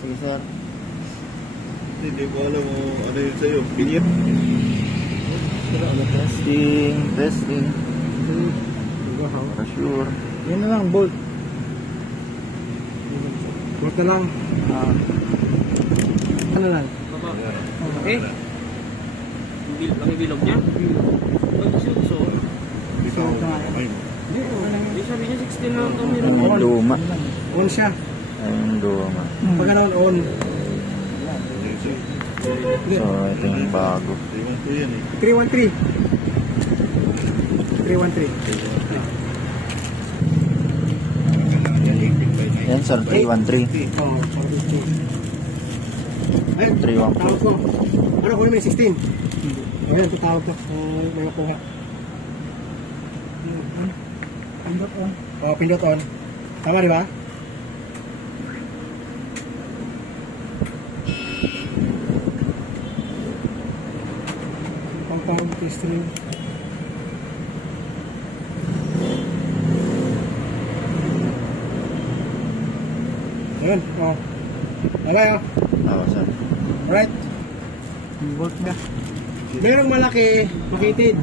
Sige, sir. Hindi ko alam kung ano yun sa'yo. Bilip. Testing. Testing. Para sure. Yan na lang, bolt. Bolt na lang. Ano lang? Okay. Ang bilog niya? Ba't siya gusto? Ikaw, ay. Hindi, sabi niya 16 lang ito. Ay, luma. On siya. Ay, luma. Pag ganoon, on. So, ito yung bago. Iwan ko yan eh. 313. 313. Yan, sir. 313. Oo, 313. Ay, 314. tawag ko. Ano ko naman, 16? Ayan, tutawag ko. May makuha. Pindot on. Oo, pindot on. Tama, di ba? Pang testring. Ayan, oo. Alay, oh. Oo, sir. Alright. Bolt na. Merong malaki, makitid.